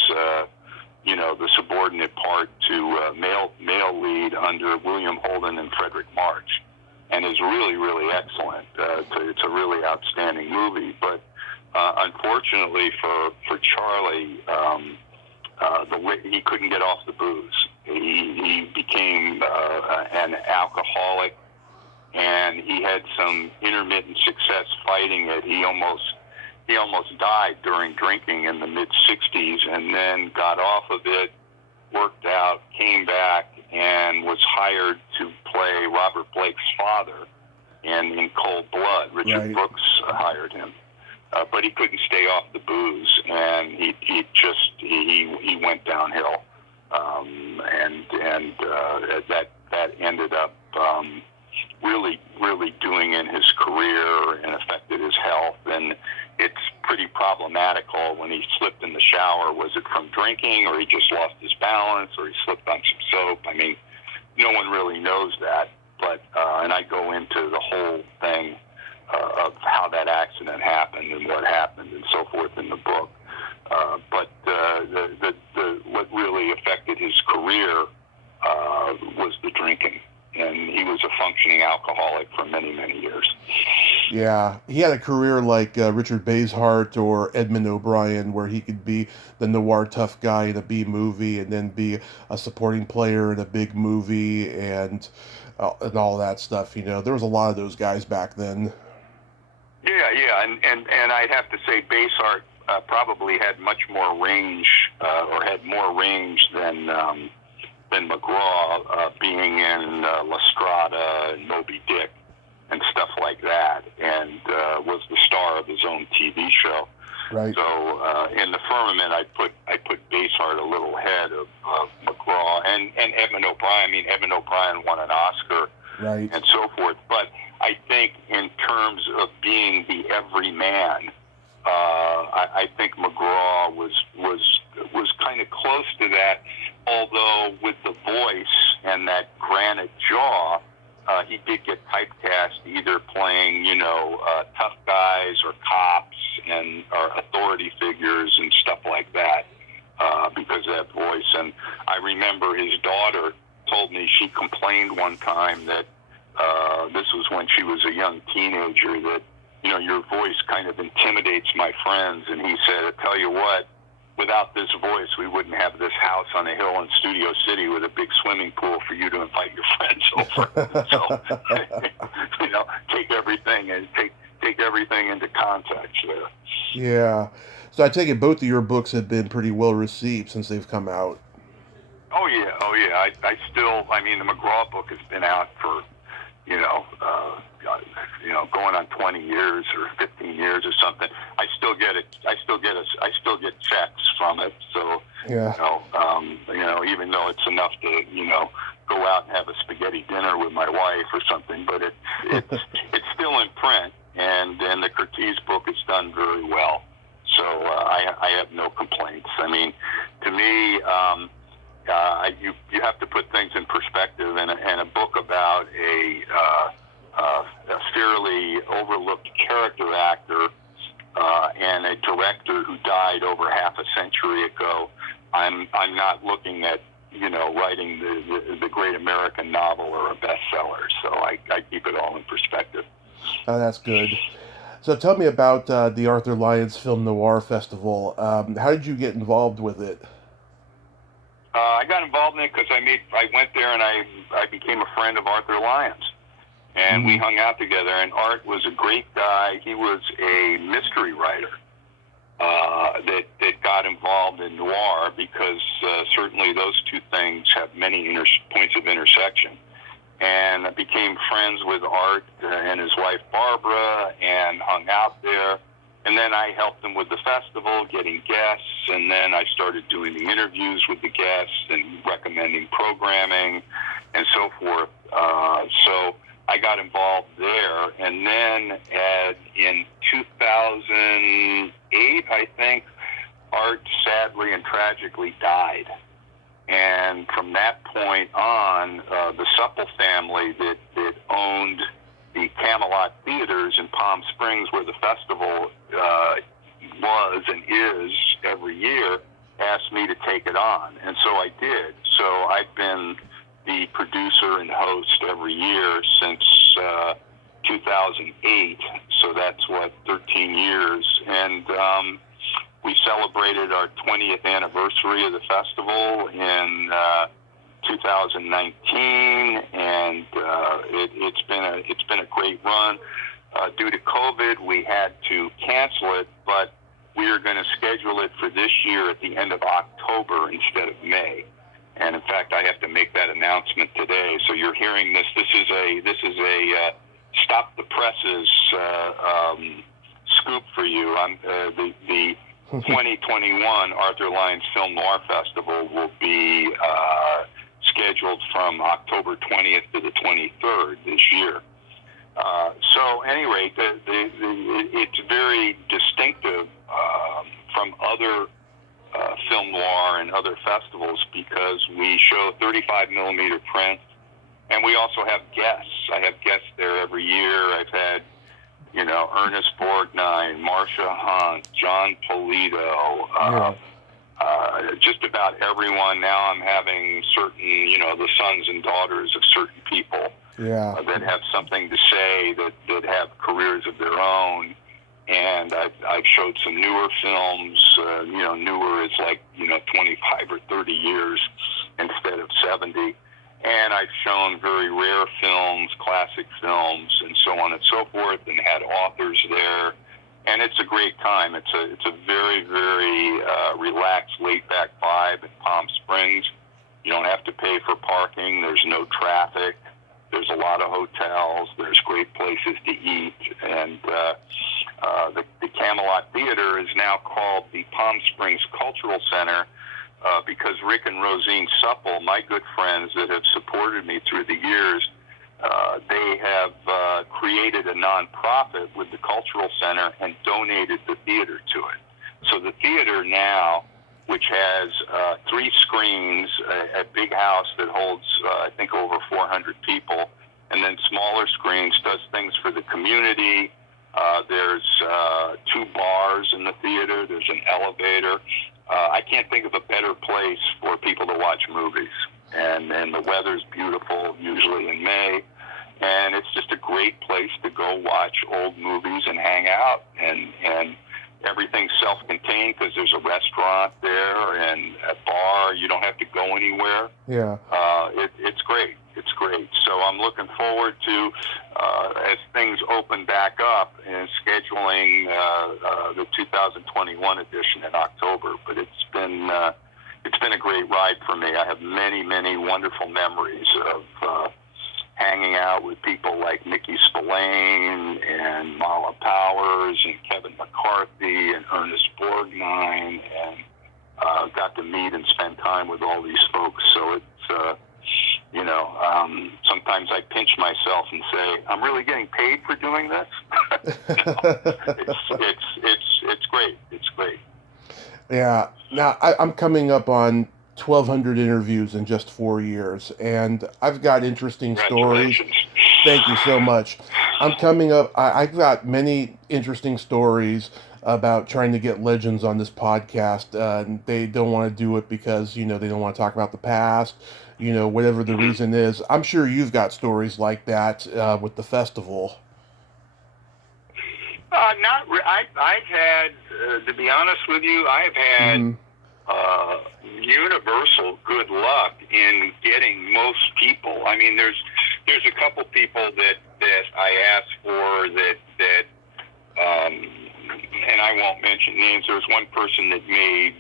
the subordinate part to male lead under William Holden and Frederick March, and is really, really excellent. It's a really outstanding movie, but unfortunately for Charlie, he couldn't get off the booze. He became an alcoholic, and he had some intermittent success fighting it. He almost died during drinking in the mid-'60s, and then got off of it, worked out, came back, and was hired to play Robert Blake's father in Cold Blood. Richard Brooks hired him. But he couldn't stay off the booze, and he went downhill, that ended up really doing in his career and affected his health. And it's pretty problematical when he slipped in the shower. Was it from drinking, or he just lost his balance, or he slipped on some soap? I mean, no one really knows that, but and I go into the whole thing of how that accident happened and what happened and so forth in the book. But what really affected his career Yeah, he had a career like Richard Basehart or Edmund O'Brien, where he could be the noir tough guy in a B movie, and then be a supporting player in a big movie, and all that stuff. You know, there was a lot of those guys back then. Yeah, and I'd have to say Basehart probably had much more range, or had more range than McGraw, being in La Strada and Moby Dick and stuff like that, and was the star of his own TV show. Right. So in the firmament, I put Basehart a little ahead of McGraw and Edmund O'Brien. I mean, Edmund O'Brien won an Oscar, right, and so forth. But I think in terms of being the everyman, I think McGraw was kind of close to that. Although with the voice and that granite jaw, he did get typecast either playing, tough guys or cops or authority figures and stuff like that, because of that voice. And I remember his daughter told me she complained one time that this was when she was a young teenager, that, your voice kind of intimidates my friends. And he said, I tell you what, without this voice, we wouldn't have this house on a hill in Studio City with a big swimming pool for you to invite your friends over. So, take everything into context there. Yeah. So I take it both of your books have been pretty well received since they've come out. Oh yeah. I mean, the McGraw book has been out for, going on 20 years or 15 years or something. I still get checks from it. So, yeah. Even though it's enough to, go out and have a spaghetti dinner with my wife or something, but it's still in print, and the Curtiz book is done very well. So I have no complaints. I mean, to me, you have to put things in perspective, and a book about a fairly overlooked character actor and a director who died over half a century ago. I'm not looking at writing the great American novel or a bestseller. So I keep it all in perspective. Oh, that's good. So tell me about the Arthur Lyons Film Noir Festival. How did you get involved with it? I got involved in it because I went there and I became a friend of Arthur Lyons. And we hung out together, and Art was a great guy. He was a mystery writer that got involved in noir because certainly those two things have many points of intersection. And I became friends with Art and his wife Barbara and hung out there. And then I helped him with the festival, getting guests, and then I started doing the interviews with the guests and recommending programming and so forth. So I got involved there. And then in 2008, I think, Art sadly and tragically died. And from that point on, the Supple family that owned the Camelot Theaters in Palm Springs, where the festival was and is every year, asked me to take it on. And so I did. So I've been the producer and host every year since 2008. So that's 13 years. And we celebrated our 20th anniversary of the festival in 2019, and it's been a great run. Due to COVID, we had to cancel it, but we are going to schedule it for this year at the end of October instead of May. And in fact, I have to make that announcement today. So you're hearing this. This is a stop the presses scoop for you. The 2021 Arthur Lyons Film Noir Festival will be scheduled from October 20th to the 23rd this year. So, anyway, it's very distinctive from other film noir and other festivals because we show 35 millimeter print, and we also have guests. I have guests there every year. I've had Ernest Borgnine, Marcia Hunt, John Polito, just about everyone. Now I'm having certain, the sons and daughters of certain people that have something to say, that have careers of their own. And I've showed some newer films. Newer is like 25 or 30 years instead of 70. And I've shown very rare films, classic films, and so on and so forth, and had authors there. And it's a great time. It's a very, very relaxed, laid-back vibe in Palm Springs. You don't have to pay for parking. There's no traffic. There's a lot of hotels. There's great places to eat. And the Camelot Theater is now called the Palm Springs Cultural Center because Rick and Rosine Supple, my good friends that have supported me through the years, they have created a nonprofit with the Cultural Center and donated the theater to it. So the theater now, which has 3 screens, a big house that holds, I think, over 400 people, and then smaller screens, does things for the community. There's 2 bars in the theater. There's an elevator. I can't think of a better place for people to watch movies. And the weather's beautiful, usually in May. And it's just a great place to go watch old movies and hang out. And everything's self-contained because there's a restaurant there and a bar. You don't have to go anywhere. Yeah. It's great. It's great. So I'm looking forward to, as things open back up, and scheduling the 2021 edition in October. But it's been a great ride for me. I have many, many wonderful memories of hanging out with people like Mickey Spillane and Mala Powers and Kevin McCarthy and Ernest Borgnine, and got to meet and spend time with all these folks. So it's, sometimes I pinch myself and say, I'm really getting paid for doing this. It's great. It's great. Yeah. Now, I'm coming up on 1,200 interviews in just 4 years, and I've got interesting stories. Thank you so much. I'm coming up. I've got many interesting stories about trying to get legends on this podcast. And they don't want to do it because, they don't want to talk about the past, whatever the reason is. I'm sure you've got stories like that with the festival. I've had, to be honest with you, I've had universal good luck in getting most people. I mean, there's a couple people that I asked for that and I won't mention names. There's one person that made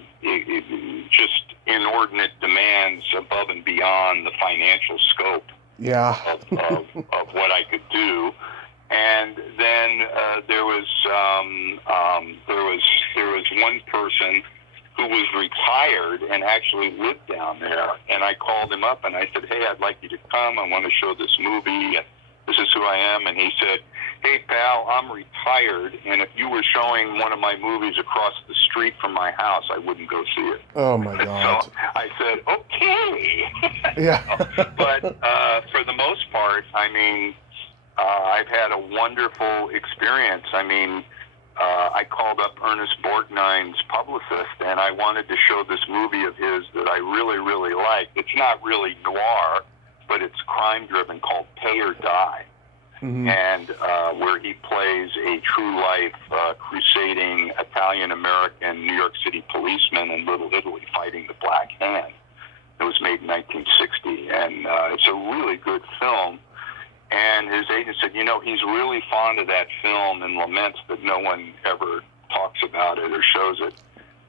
just inordinate demands above and beyond the financial scope of what I could do. And then there was one person who was retired and actually lived down there, and I called him up and I said, hey, I'd like you to come. I want to show this movie. This is who I am. And he said, hey, pal, I'm retired, and if you were showing one of my movies across the street from my house, I wouldn't go see it. Oh, my God. So I said, okay. Yeah. But for the most part, I mean, I've had a wonderful experience. I mean, I called up Ernest Borgnine's publicist, and I wanted to show this movie of his that I really, really liked. It's not really noir, but it's crime-driven, called Pay or Die, and where he plays a true-life, crusading Italian-American New York City policeman in Little Italy fighting the Black Hand. It was made in 1960, and it's a really good film. And his agent said, he's really fond of that film and laments that no one ever talks about it or shows it.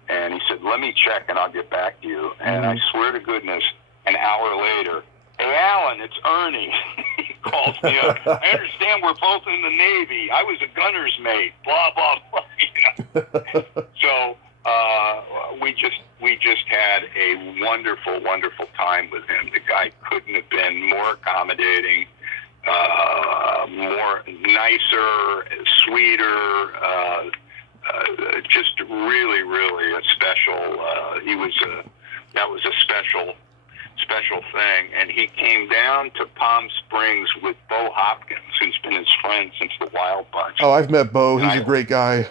And he said, let me check and I'll get back to you. And I swear to goodness, an hour later, hey, Alan, it's Ernie. He calls me up. I understand we're both in the Navy. I was a gunner's mate, blah, blah, blah. So we just had a wonderful, wonderful time with him. The guy couldn't have been more accommodating. More nicer, sweeter, just really, really a special. That was a special thing. And he came down to Palm Springs with Bo Hopkins, who's been his friend since the Wild Bunch. Oh, I've met Bo. He's a great guy.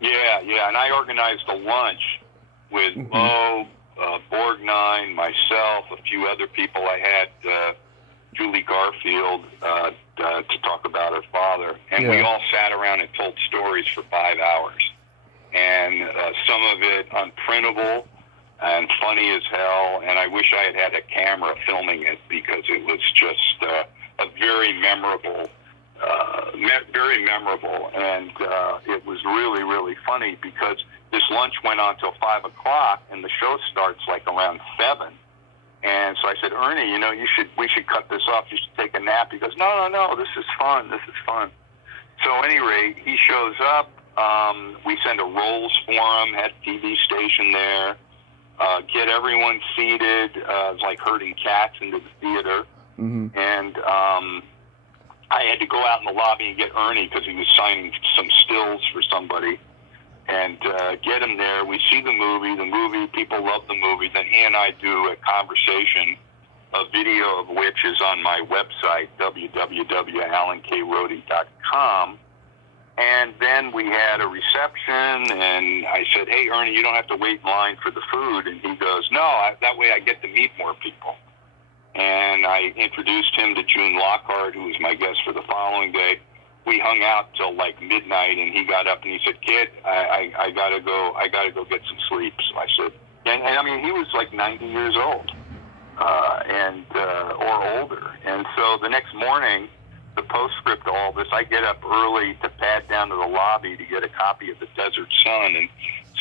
Yeah. And I organized a lunch with Bo, Borgnine, myself, a few other people I had Julie Garfield to talk about her father, and we all sat around and told stories for 5 hours, and some of it unprintable and funny as hell, and I wish I had had a camera filming it because it was just a very memorable, and it was really, really funny because this lunch went on till 5 o'clock, and the show starts like around 7. And so I said, Ernie, you know, we should cut this off. You should take a nap. He goes, no, this is fun. So at any rate, he shows up. We send a rolls for him, had a TV station there, get everyone seated, like herding cats into the theater. Mm-hmm. And I had to go out in the lobby and get Ernie because he was signing some stills for somebody. And get him there. We see the movie. People love the movie. Then he and I do a conversation, a video of which is on my website, www.alankrody.com. And then we had a reception, and I said, hey, Ernie, you don't have to wait in line for the food. And he goes, no, that way I get to meet more people. And I introduced him to June Lockhart, who was my guest for the following day. We hung out till like midnight, and he got up and he said, "Kid, I gotta go get some sleep." So I said, and I mean, he was like 90 years old, or older. And so the next morning, the postscript to all this, I get up early to pad down to the lobby to get a copy of the Desert Sun and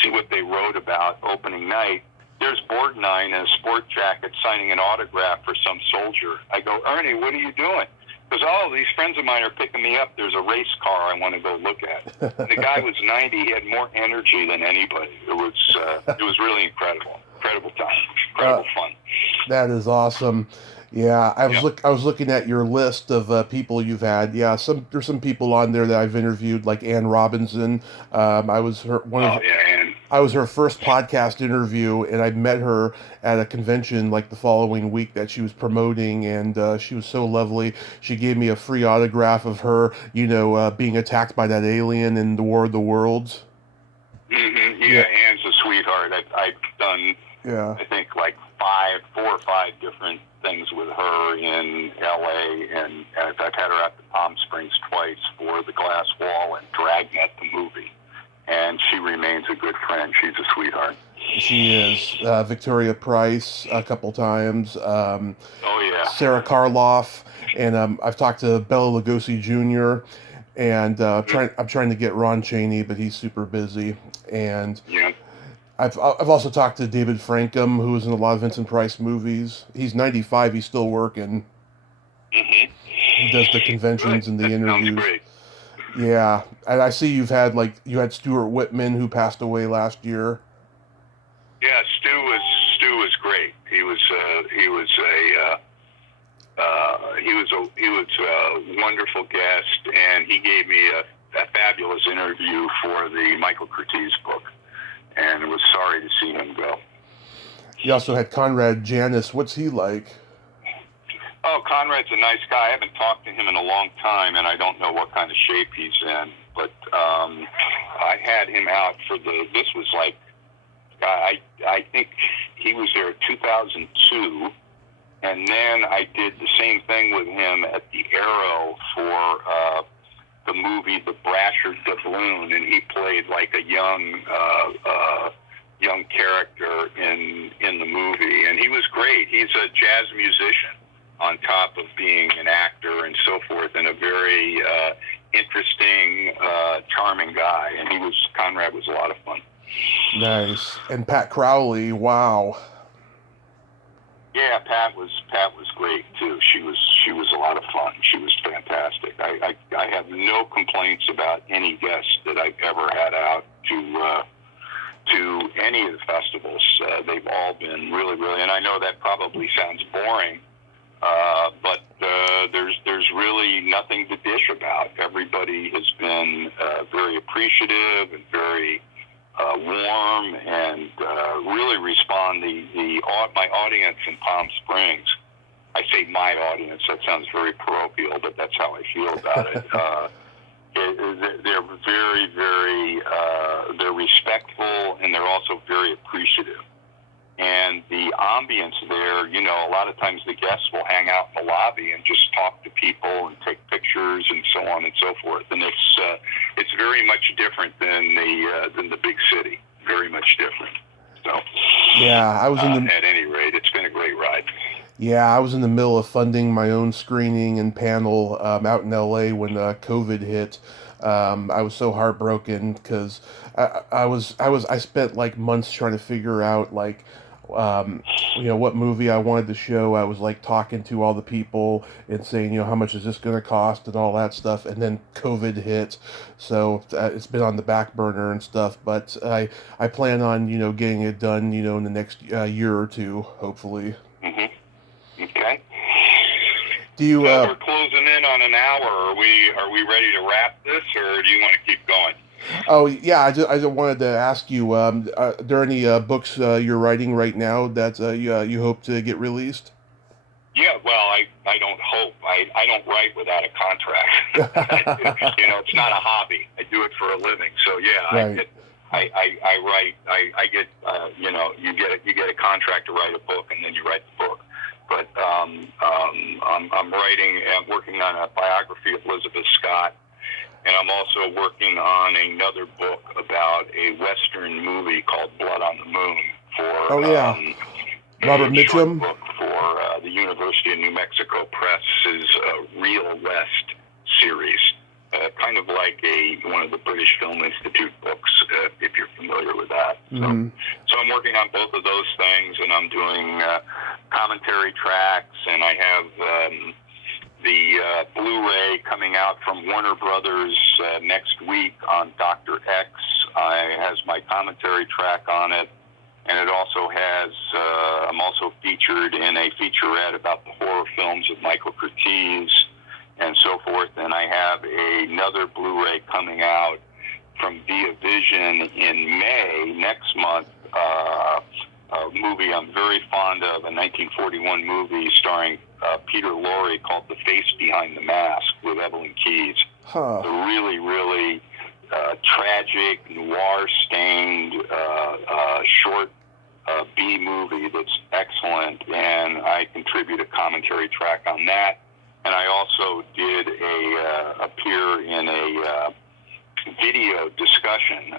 see what they wrote about opening night. There's Borgnine in a sport jacket signing an autograph for some soldier. I go, Ernie, what are you doing? Because these friends of mine are picking me up. There's a race car I want to go look at. And the guy was 90. He had more energy than anybody. It was really incredible. Incredible time. Incredible fun. That is awesome. Yeah, I was looking at your list of people you've had. Yeah, there's some people on there that I've interviewed, like Ann Robinson. I was her Ann. I was her first podcast interview, and I met her at a convention like the following week that she was promoting, and she was so lovely. She gave me a free autograph of her, being attacked by that alien in the War of the Worlds. Mm-hmm. Yeah, Ann's a sweetheart. I've done, I think, like 4 or 5 different things with her in L.A., and I've had her at the Palm Springs twice for The Glass Wall and Dragnet, the movie. And she remains a good friend. She's a sweetheart. She is. Victoria Price a couple times. Sarah Karloff. And I've talked to Bela Lugosi Jr. And I'm trying to get Ron Chaney, but he's super busy. And I've also talked to David Frankham, who was in a lot of Vincent Price movies. He's 95. He's still working. Mm-hmm. He does the conventions and the interviews. Sounds great. Yeah, and I see you had Stuart Whitman, who passed away last year. Yeah, Stu was great. He was a wonderful guest, and he gave me a fabulous interview for the Michael Curtiz book, and I was sorry to see him go. You also had Conrad Janis. What's he like? Oh, Conrad's a nice guy. I haven't talked to him in a long time, and I don't know what kind of shape he's in. But I had him out for this was like, I think he was there in 2002, and then I did the same thing with him at the Arrow for the movie The Brasher Doubloon, and he played like a young character in the movie, and he was great. He's a jazz musician on top of being an actor and so forth, and a very interesting, charming guy. And Conrad was a lot of fun. Nice. And Pat Crowley, wow. Yeah, Pat was great too. She was a lot of fun. She was fantastic. I have no complaints about any guests that I've ever had out to any of the festivals. They've all been really, really, and I know that probably sounds boring, but there's really nothing to dish about. Everybody has been very appreciative and very warm, and really respond. My audience in Palm Springs, I say my audience, that sounds very parochial, but that's how I feel about it. They're very, very, they're respectful, and they're also very appreciative. And the ambience there, you know, a lot of times the guests will hang out in the lobby and just talk to people and take pictures and so on and so forth. And it's very much different than the big city. Very much different. So yeah, I was in at any rate, it's been a great ride. Yeah, I was in the middle of funding my own screening and panel out in LA when COVID hit. I was so heartbroken because I spent like months trying to figure out like what movie I wanted to show. I was like talking to all the people and saying, how much is this going to cost and all that stuff. And then COVID hit, so it's been on the back burner and stuff. But I plan on getting it done in the next year or two, hopefully. Mm-hmm. Okay. Do you? So we're closing in on an hour. Are we ready to wrap this, or do you want to keep going? Oh yeah, I just wanted to ask you. Are there any books you're writing right now that you hope to get released? Yeah, well, I don't hope. I don't write without a contract. It's not a hobby. I do it for a living. So yeah, right. I write. I get you get a contract to write a book, and then you write the book. But I'm working on a biography of Elizabeth Scott, and I'm also working on another book about a Western movie called Blood on the Moon for Robert Mitchum book for the University of New Mexico Press's Real West series, kind of like one of the British Film Institute books, if you're familiar with that. Mm-hmm. So I'm working on both of those things, and I'm doing commentary tracks, and I have the Blu-ray coming out from Warner Brothers next week on Dr. X. It has my commentary track on it, and it also has, I'm also featured in a featurette about the horror films of Michael Curtiz and so forth, and I have another Blu-ray coming out from Via Vision in May, next month, a movie I'm very fond of, a 1941 movie starring Peter Lorre called The Face Behind the Mask with Evelyn Keyes. Huh. A really, really tragic, noir-stained, short B movie that's excellent, and I contribute a commentary track on that. And I also did appear in a video discussion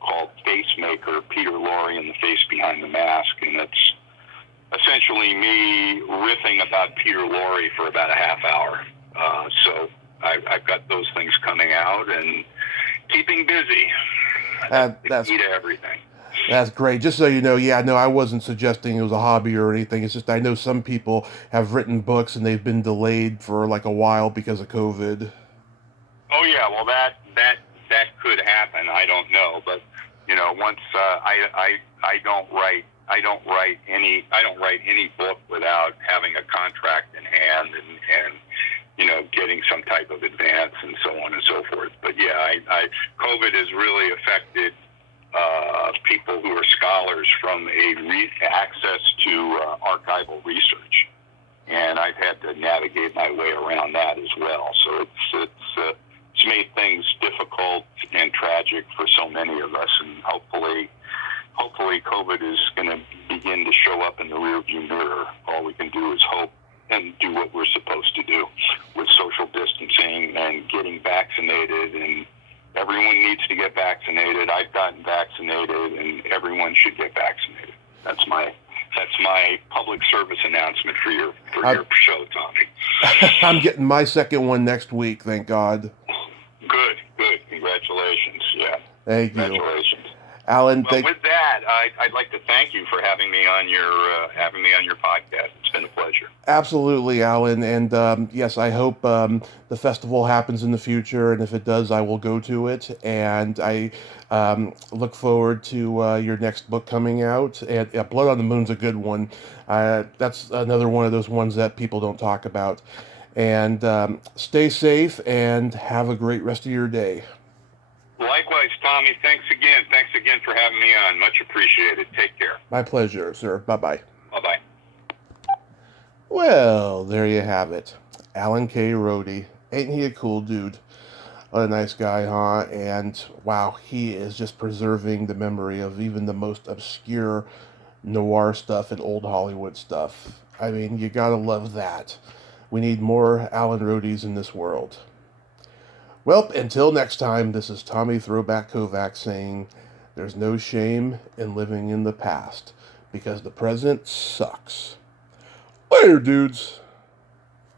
called Facemaker, Peter Lorre and the Face Behind the Mask, and it's essentially me riffing about Peter Lorre for about a half hour. So I've got those things coming out and keeping busy. That's the key to everything. That's great. Just so you know, I wasn't suggesting it was a hobby or anything. It's just I know some people have written books and they've been delayed for like a while because of COVID. Oh yeah, well that could happen. I don't know, but once I don't write any book without having a contract in hand and getting some type of advance and so on and so forth. But yeah, COVID has really affected people who are scholars from access to archival research, and I've had to navigate my way around that as well. So it's made things difficult and tragic for so many of us, and hopefully COVID is going to begin to show up in the rearview mirror. All we can do is hope and do what we're supposed to do with social distancing and getting vaccinated, and everyone needs to get vaccinated. I've gotten vaccinated, and everyone should get vaccinated. That's my public service announcement for your show, Tommy. I'm getting my second one next week, thank God. Good. Congratulations. Yeah. Thank you. Congratulations. Alan, with that, I'd like to thank you for having me on your podcast. It's been a pleasure. Absolutely, Alan. And yes, I hope the festival happens in the future. And if it does, I will go to it. And I look forward to your next book coming out. And Blood on the Moon's a good one. That's another one of those ones that people don't talk about. And stay safe and have a great rest of your day. Likewise, Tommy. Thanks again for having me on. Much appreciated. Take care. My pleasure, sir. Bye-bye. Bye-bye. Well, there you have it. Alan K. Rohde. Ain't he a cool dude? What a nice guy, huh? And wow, he is just preserving the memory of even the most obscure noir stuff and old Hollywood stuff. I mean, you gotta love that. We need more Alan Roadies in this world. Well, until next time, this is Tommy Throwback Kovac saying there's no shame in living in the past because the present sucks. Later, dudes.